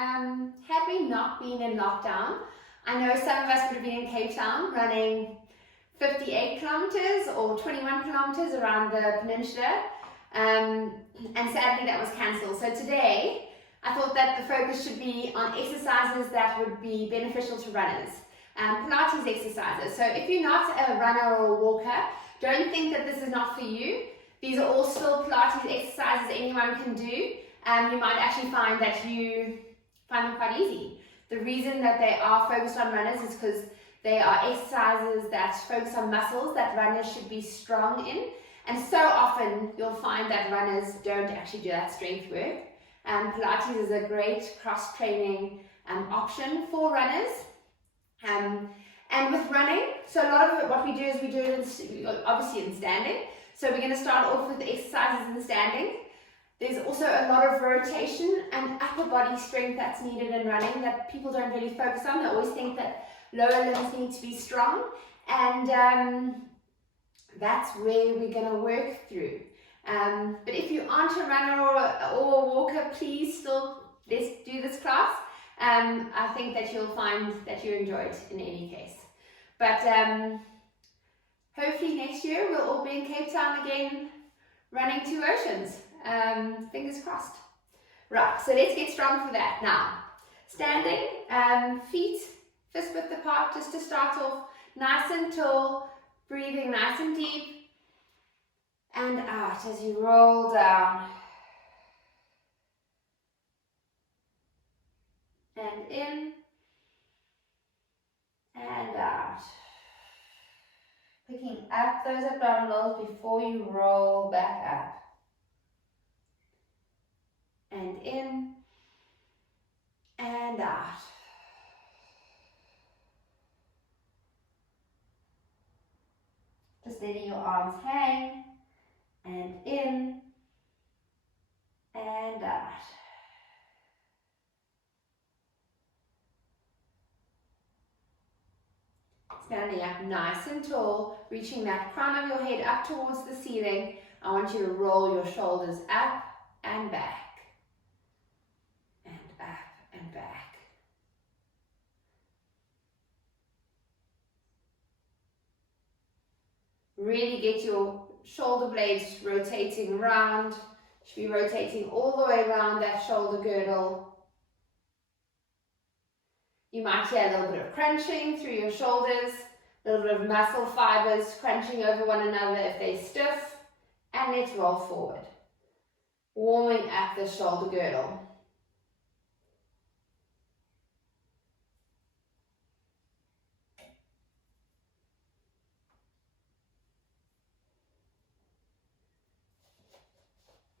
Had we not been in lockdown, I know some of us would have been in Cape Town running 58 kilometers or 21 kilometers around the peninsula, and sadly that was cancelled. So today I thought that the focus should be on exercises that would be beneficial to runners, Pilates exercises. So if you're not a runner or a walker, don't think that this is not for you. These are all still Pilates exercises anyone can do. You might actually find that you find them quite easy. The reason that they are focused on runners is because they are exercises that focus on muscles that runners should be strong in. And so often you'll find that runners don't actually do that strength work. Pilates is a great cross-training option for runners. And with running, so a lot of it, what we do is we do it obviously in standing. So we're going to start off with the exercises in standing. There's also a lot of rotation and upper body strength that's needed in running that people don't really focus on. They always think that lower limbs need to be strong, and that's where we're going to work through. But if you aren't a runner or a walker, please still let's do this class. I think that you'll find that you enjoy it in any case. But hopefully next year we'll all be in Cape Town again, running 2 oceans. Fingers crossed. Right, so let's get strong for that now. Standing, feet fist width apart, just to start off, nice and tall, breathing nice and deep, and out as you roll down. And in, and out. Picking up those abdominals before you roll back up. And in, and out. Just letting your arms hang, and in, and out. Standing up nice and tall, reaching that crown of your head up towards the ceiling. I want you to roll your shoulders up and back, and up and back. Really get your shoulder blades rotating round. Should be rotating all the way around that shoulder girdle. You might hear a little bit of crunching through your shoulders, a little bit of muscle fibers crunching over one another if they're stiff, and let's roll forward. Warming up the shoulder girdle.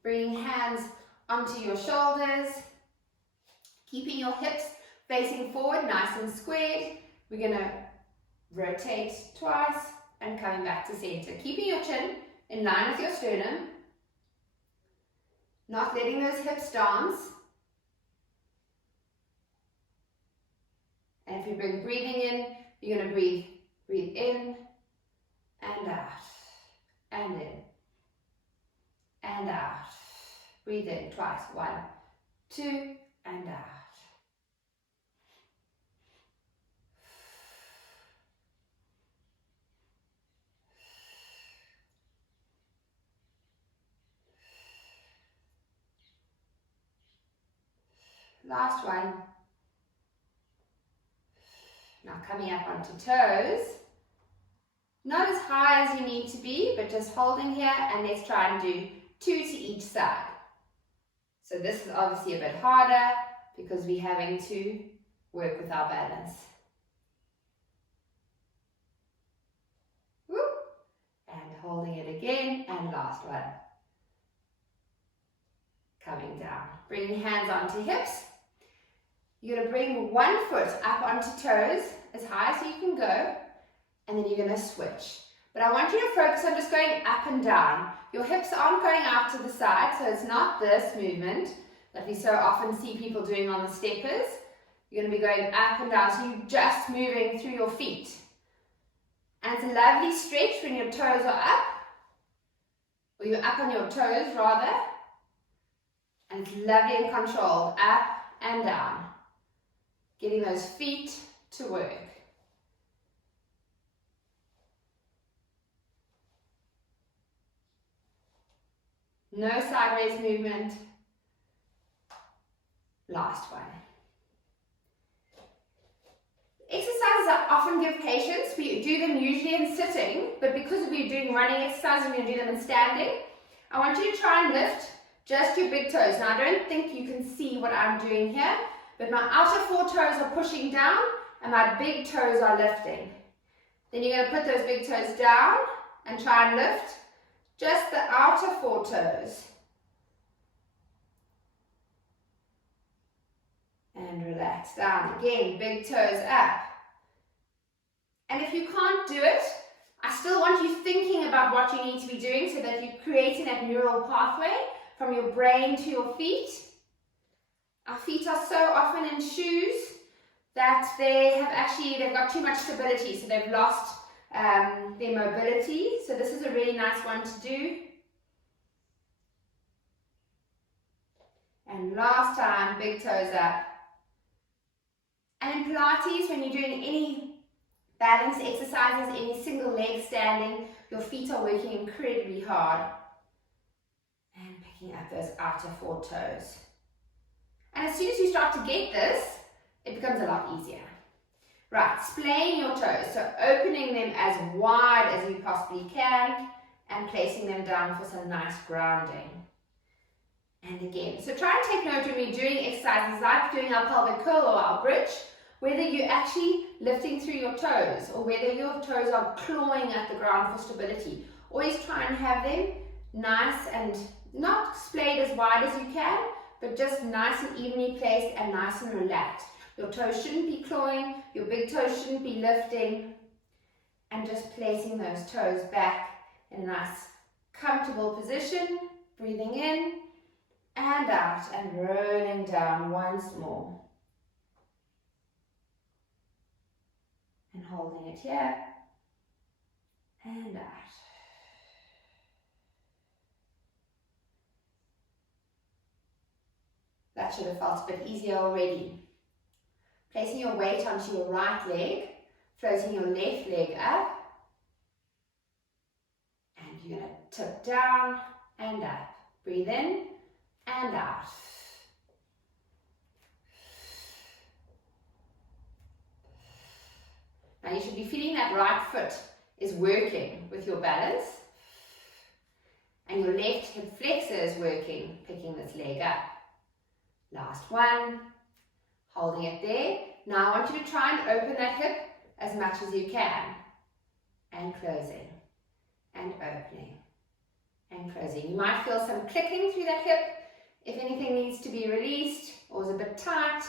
Bringing hands onto your shoulders, keeping your hips facing forward, nice and squared. We're going to rotate twice and coming back to center. Keeping your chin in line with your sternum, not letting those hips dance. And if you bring breathing in, you're going to breathe in and out, and in, and out. Breathe in twice. 1, 2, and out. Last one. Now coming up onto toes. Not as high as you need to be, but just holding here, and let's try and do 2 to each side. So this is obviously a bit harder because we're having to work with our balance. Whoop. And holding it again, and last one. Coming down. Bringing hands onto hips. You're going to bring one foot up onto toes as high as you can go, and then you're going to switch. But I want you to focus on just going up and down. Your hips aren't going out to the side, so it's not this movement that we so often see people doing on the steppers. You're going to be going up and down, so you're just moving through your feet. And it's a lovely stretch when your toes are up, or you're up on your toes rather. And it's lovely and controlled, up and down. Getting those feet to work. No sideways movement. Last one. Exercises I often give patients. We do them usually in sitting, but because we're doing running exercises, we're going to do them in standing. I want you to try and lift just your big toes. Now, I don't think you can see what I'm doing here, but my outer 4 toes are pushing down and my big toes are lifting. Then you're going to put those big toes down and try and lift just the outer 4 toes. And relax down. Again, big toes up. And if you can't do it, I still want you thinking about what you need to be doing so that you're creating that neural pathway from your brain to your feet. Our feet are so often in shoes that they've got too much stability, so they've lost their mobility. So this is a really nice one to do. And last time, big toes up. And in Pilates, when you're doing any balance exercises, any single leg standing, your feet are working incredibly hard. And picking up those outer 4 toes. And as soon as you start to get this, it becomes a lot easier. Right, splaying your toes, so opening them as wide as you possibly can and placing them down for some nice grounding. And again, so try and take note when you're doing exercises like doing our pelvic curl or our bridge, whether you're actually lifting through your toes or whether your toes are clawing at the ground for stability. Always try and have them nice and not splayed as wide as you can, but just nice and evenly placed and nice and relaxed. Your toes shouldn't be clawing, your big toes shouldn't be lifting, and just placing those toes back in a nice comfortable position, breathing in and out and rolling down once more. And holding it here and out. That should have felt a bit easier already. Placing your weight onto your right leg, floating your left leg up, and you're going to tip down and up. Breathe in and out. Now you should be feeling that right foot is working with your balance, and your left hip flexor is working, picking this leg up. Last one, holding it there. Now I want you to try and open that hip as much as you can, and closing, and opening, and closing. You might feel some clicking through that hip if anything needs to be released or is a bit tight.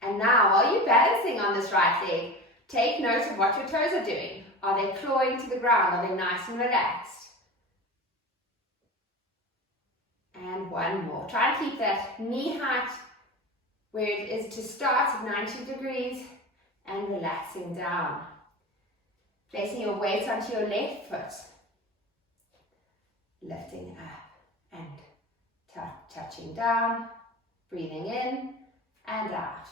And now, while you're balancing on this right leg, take note of what your toes are doing. Are they clawing to the ground? Are they nice and relaxed? And one more. Try and keep that knee height where it is to start at 90 degrees and relaxing down. Placing your weight onto your left foot. Lifting up and touching down. Breathing in and out.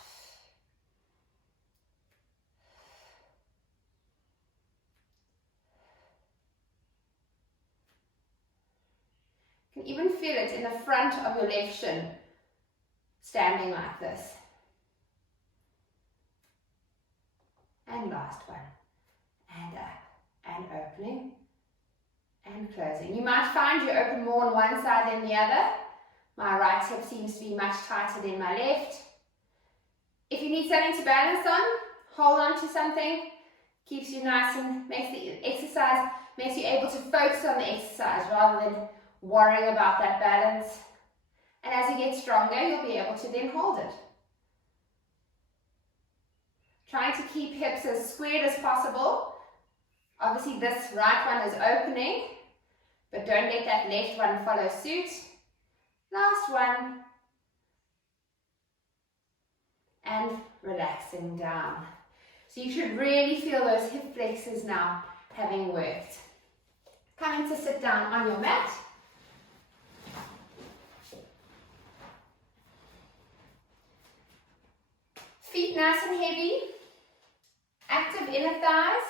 You can even feel it in the front of your left shin, standing like this. And last one. And up, and opening, and closing. You might find you open more on one side than the other. My right hip seems to be much tighter than my left. If you need something to balance on, hold on to something. Keeps you nice and makes the exercise, makes you able to focus on the exercise rather than worrying about that balance. And as you get stronger, you'll be able to then hold it. Trying to keep hips as squared as possible. Obviously this right one is opening, but don't let that left one follow suit. Last one. And relaxing down. So you should really feel those hip flexors now having worked. Coming to sit down on your mat. nice and heavy. Active inner thighs,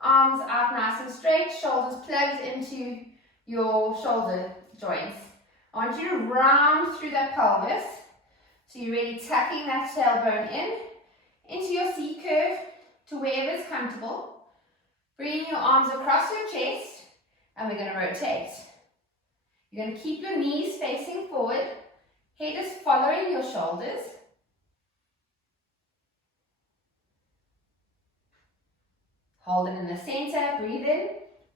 arms out nice and straight, shoulders plugged into your shoulder joints. I want you to round through that pelvis. So you're really tucking that tailbone in, into your C curve, to wherever is comfortable. Bringing your arms across your chest, and we're going to rotate. You're going to keep your knees facing forward, head is following your shoulders. Hold it in the center, breathe in,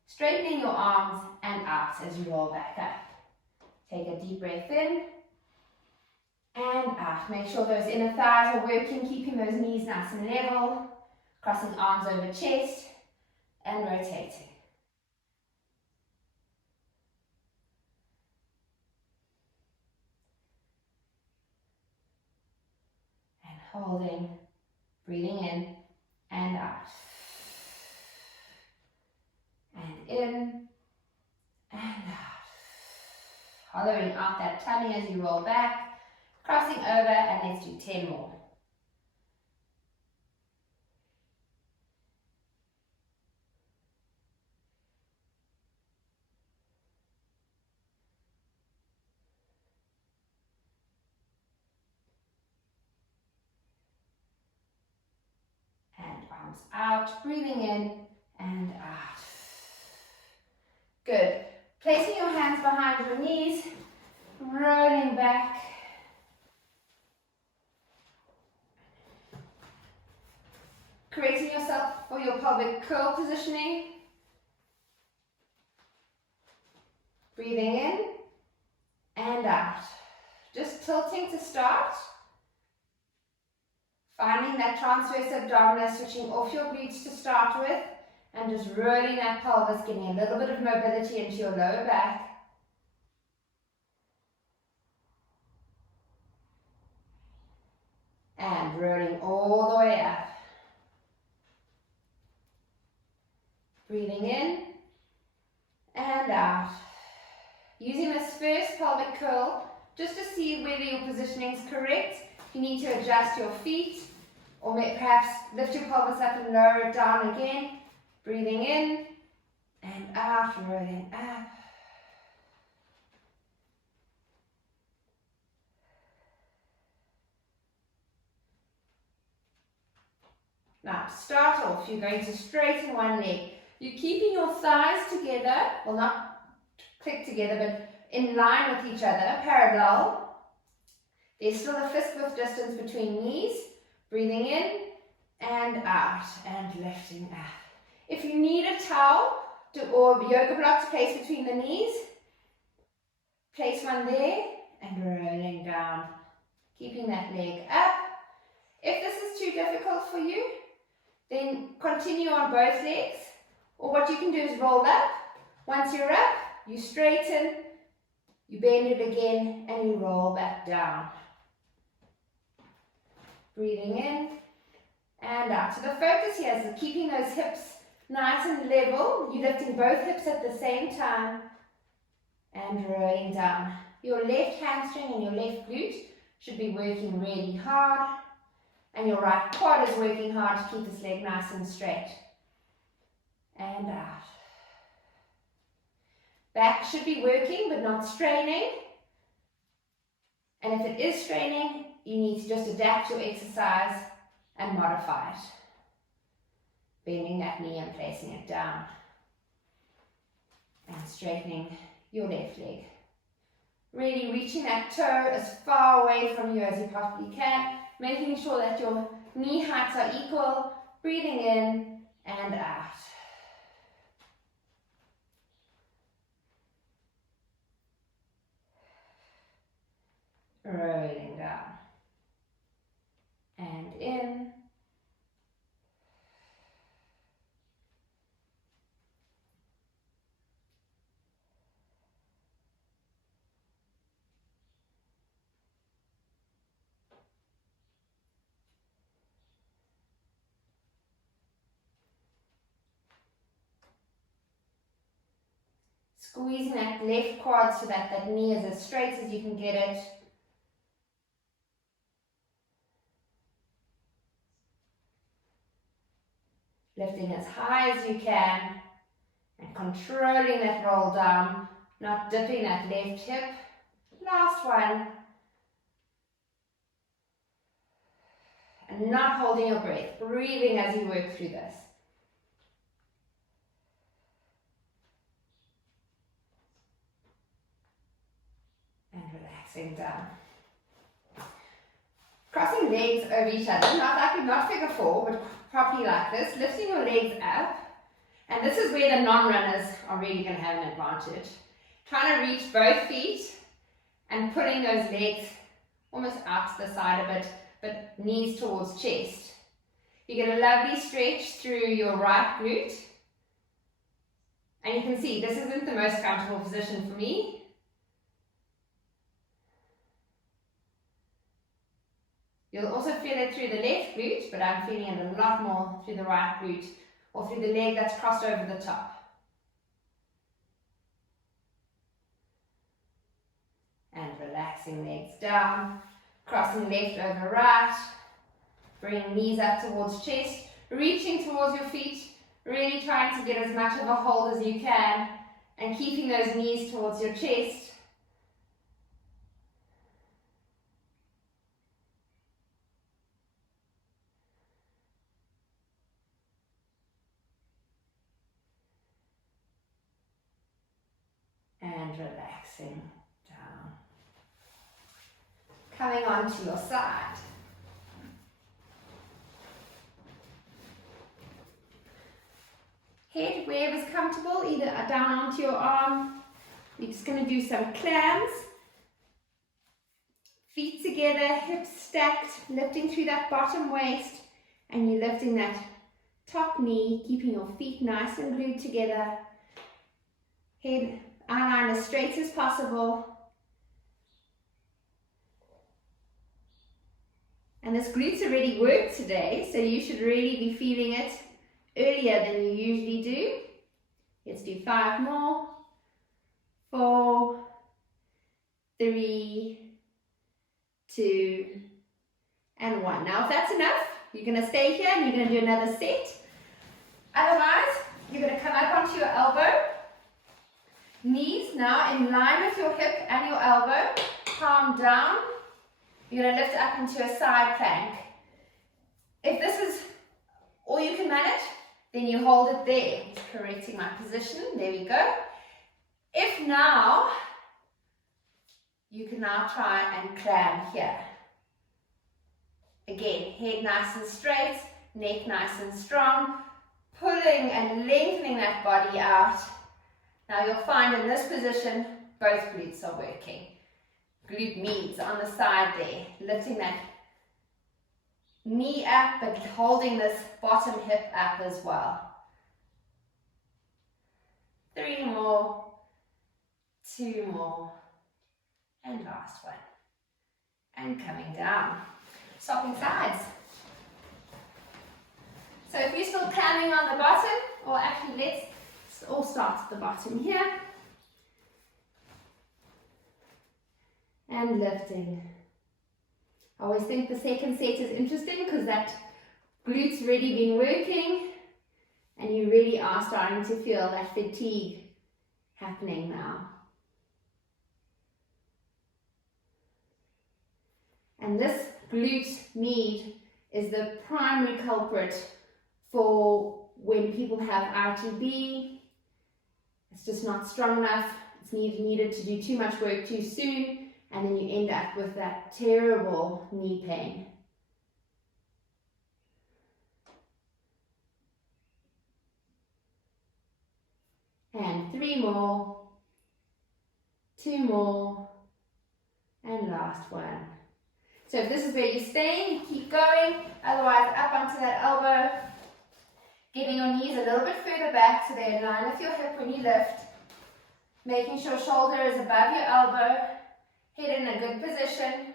straightening your arms and out as you roll back up. Take a deep breath in and out. Make sure those inner thighs are working, keeping those knees nice and level, crossing arms over chest and rotating. And holding, breathing in and out. And in and out. Hollowing out that tummy as you roll back, crossing over, and let's do 10 more. And arms out, breathing in and out. Good. Placing your hands behind your knees, rolling back. Correcting yourself for your pelvic curl positioning. Breathing in and out. Just tilting to start. Finding that transverse abdominis, switching off your glutes to start with, and just rolling that pelvis, getting a little bit of mobility into your lower back. And rolling all the way up. Breathing in and out. Using this first pelvic curl just to see whether your positioning is correct. If you need to adjust your feet or perhaps lift your pelvis up and lower it down again. Breathing in and out, rolling up. Now, to start off, you're going to straighten one leg. You're keeping your thighs together, well, not click together, but in line with each other, parallel. There's still a fist width distance between knees. Breathing in and out, and lifting up. If you need a towel or yoga block to place between the knees, place one there and rolling down, keeping that leg up. If this is too difficult for you, then continue on both legs, or what you can do is roll up. Once you're up, you straighten, you bend it again, and you roll back down. Breathing in and out. So the focus here is keeping those hips nice and level. You're lifting both hips at the same time and rolling down. Your left hamstring and your left glute should be working really hard, and your right quad is working hard to keep this leg nice and straight. And out. Back should be working but not straining. And if it is straining, you need to just adapt your exercise and modify it. Bending that knee and placing it down. And straightening your left leg. Really reaching that toe as far away from you as you possibly can. Making sure that your knee heights are equal. Breathing in and out. Rolling down. And in. Squeezing that left quad so that that knee is as straight as you can get it. Lifting as high as you can and controlling that roll down, not dipping that left hip. Last one. And not holding your breath, breathing as you work through this. And relaxing down. Crossing legs over each other, not figure four, but properly like this, lifting your legs up. And this is where the non-runners are really going to have an advantage. Trying to reach both feet and pulling those legs almost out to the side a bit, but knees towards chest. You get a lovely stretch through your right glute. And you can see this isn't the most comfortable position for me. You'll also feel it through the left glute, but I'm feeling it a lot more through the right glute or through the leg that's crossed over the top. And relaxing legs down, crossing left over right, bringing knees up towards chest, reaching towards your feet, really trying to get as much of a hold as you can and keeping those knees towards your chest. And relaxing down. Coming onto your side. Head wherever's comfortable, either down onto your arm. You're just going to do some clams. Feet together, hips stacked, lifting through that bottom waist. And you're lifting that top knee, keeping your feet nice and glued together. Head eyeline as straight as possible. And this glute's already worked today, so you should really be feeling it earlier than you usually do. Let's do 5 more. 4, 3, 2, and 1. Now if that's enough, you're going to stay here and you're going to do another set. Otherwise, you're going to come up onto your elbow. Knees now in line with your hip and your elbow, palm down. You're going to lift up into a side plank. If this is all you can manage, then you hold it there. Just correcting my position, there we go. If now, you can now try and clam here. Again, head nice and straight, neck nice and strong, pulling and lengthening that body out. Now you'll find in this position, both glutes are working. Glute meads on the side there, lifting that knee up, but holding this bottom hip up as well. 3 more, 2 more, and last one. And coming down. Swapping sides. So if you're still clamming on the bottom, or actually let's all start at the bottom here. And lifting. I always think the second set is interesting because that glute's really been working and you really are starting to feel that fatigue happening now. And this glute med is the primary culprit for when people have ITB. It's just not strong enough. It's needed to do too much work too soon, and then you end up with that terrible knee pain. And 3 more, 2 more, and last one. So if this is where you're staying, keep going. Otherwise, up onto that elbow, getting your knees a little bit further back so they're in line with your hip when you lift. Making sure shoulder is above your elbow, head in a good position,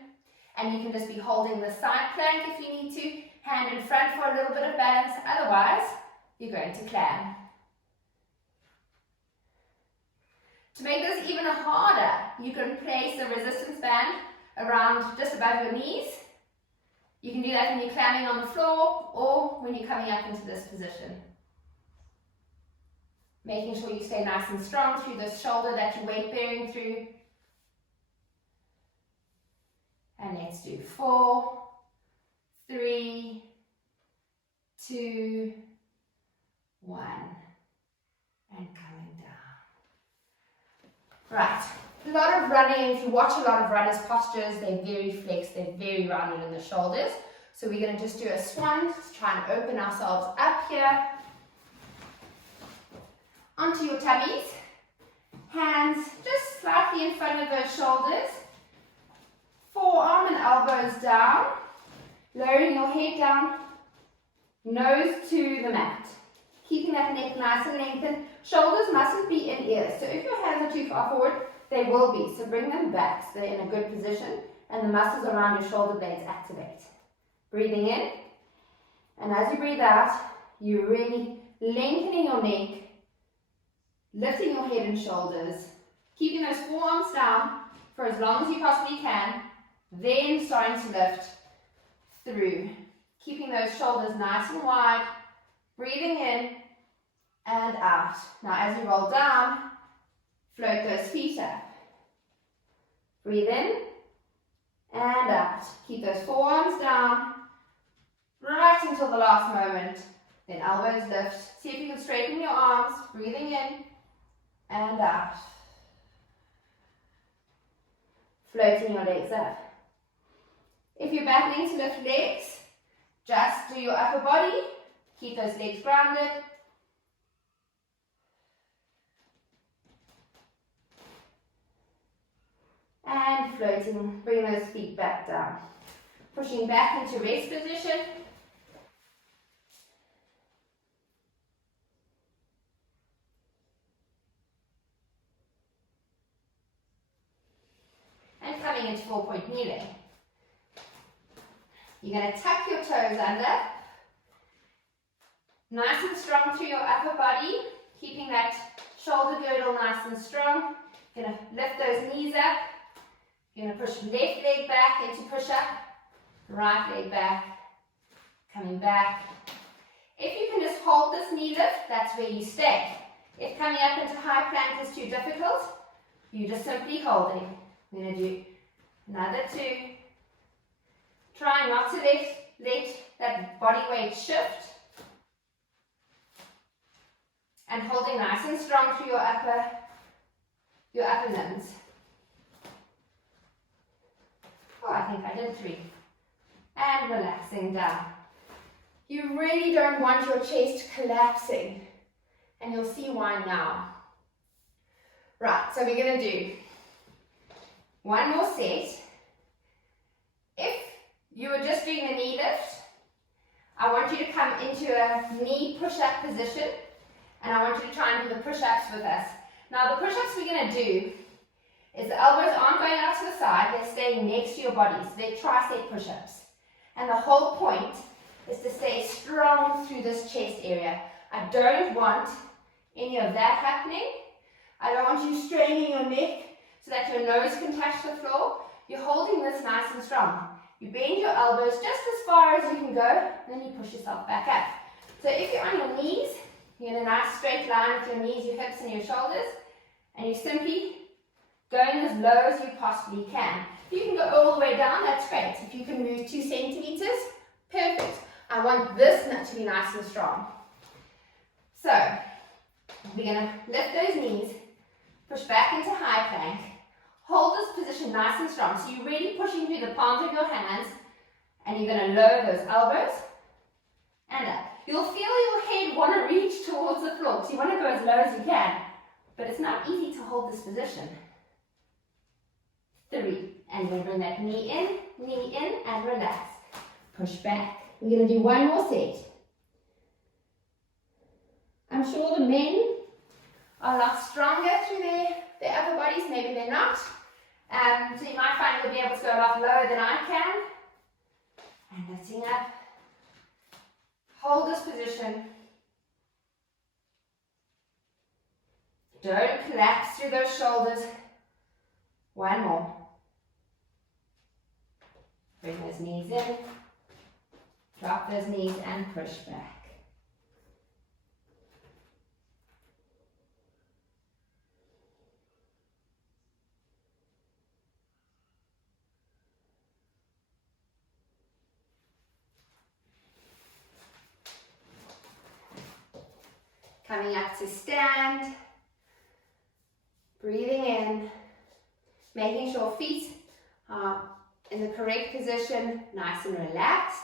and you can just be holding the side plank if you need to, hand in front for a little bit of balance. Otherwise, you're going to clam. To make this even harder, you can place a resistance band around just above your knees. You can do that when you're clamming on the floor or when you're coming up into this position. Making sure you stay nice and strong through the shoulder that you're weight bearing through. And let's do 4, 3, 2, 1. And coming down. Right. A lot of running, if you watch a lot of runners' postures, they're very flexed, they're very rounded in the shoulders. So we're going to just do a swan, just try and open ourselves up here. Onto your tummies. Hands just slightly in front of those shoulders. Forearm and elbows down. Lowering your head down. Nose to the mat. Keeping that neck nice and lengthened. Shoulders mustn't be in ears. So if your hands are too far forward, they will be. So bring them back so they're in a good position and the muscles around your shoulder blades activate. Breathing in. And as you breathe out, you're really lengthening your neck, lifting your head and shoulders, keeping those forearms down for as long as you possibly can, then starting to lift through. Keeping those shoulders nice and wide, breathing in and out. Now as you roll down, float those feet up. Breathe in and out. Keep those forearms down right until the last moment. Then elbows lift. See if you can straighten your arms. Breathing in and out. Floating your legs up. If you're battling to lift legs, just do your upper body. Keep those legs grounded. And floating, bring those feet back down. Pushing back into rest position. And coming into 4-point kneeling. You're going to tuck your toes under. Nice and strong through your upper body. Keeping that shoulder girdle nice and strong. You're going to lift those knees up. You're going to push left leg back into push-up. Right leg back. Coming back. If you can just hold this knee lift, that's where you stay. If coming up into high plank is too difficult, you just simply holding. We're going to do another 2. Try not to let that body weight shift. And holding nice and strong through your upper limbs. Oh, I think I did 3. And relaxing down. You really don't want your chest collapsing. And you'll see why now. Right, so we're going to do one more set. If you were just doing the knee lift, I want you to come into a knee push-up position. And I want you to try and do the push-ups with us. Now the push-ups we're going to do is the elbows aren't going out to the side, they're staying next to your body. So they're tricep push-ups. And the whole point is to stay strong through this chest area. I don't want any of that happening. I don't want you straining your neck so that your nose can touch the floor. You're holding this nice and strong. You bend your elbows just as far as you can go, and then you push yourself back up. So if you're on your knees, you're in a nice straight line with your knees, your hips and your shoulders, and you simply going as low as you possibly can. If you can go all the way down, that's great. If you can move 2 centimeters, perfect. I want this nut to be nice and strong. So, we're going to lift those knees, push back into high plank, hold this position nice and strong. So you're really pushing through the palms of your hands, and you're going to lower those elbows and up. You'll feel your head want to reach towards the floor, so you want to go as low as you can, but it's not easy to hold this position. 3, and then bring that knee in, and relax. Push back. We're going to do one more set. I'm sure the men are a lot stronger through their upper bodies, maybe they're not. So you might find you'll be able to go a lot lower than I can. And lifting up. Hold this position. Don't collapse through those shoulders. One more. Bring those knees in. Drop those knees and push back. to stand. Breathing in, making sure feet are in the correct position, nice and relaxed.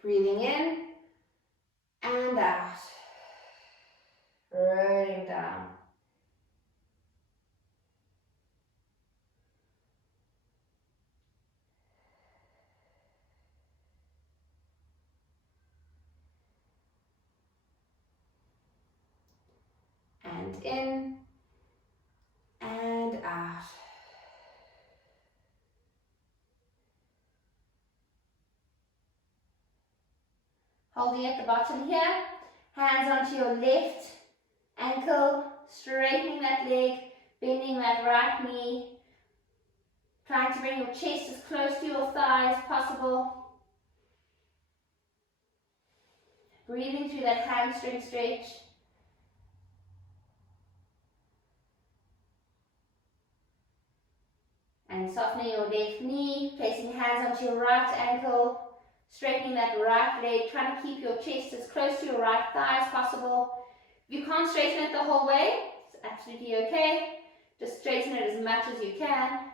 Breathing in and out. Rolling down. And in and out. Holding at the bottom here, hands onto your left ankle, straightening that leg, bending that right knee, trying to bring your chest as close to your thigh as possible. Breathing through that hamstring stretch. And softening your left knee, placing hands onto your right ankle, straightening that right leg, trying to keep your chest as close to your right thigh as possible. If you can't straighten it the whole way, it's absolutely okay. Just straighten it as much as you can.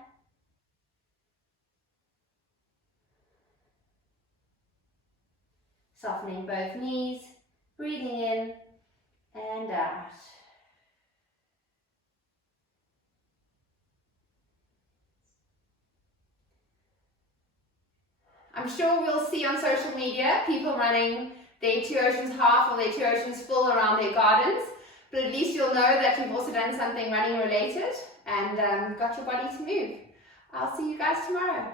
Softening both knees, breathing in and out. I'm sure we'll see on social media people running their 2 Oceans half or their 2 Oceans full around their gardens, but at least you'll know that you've also done something running related and got your body to move. I'll see you guys tomorrow.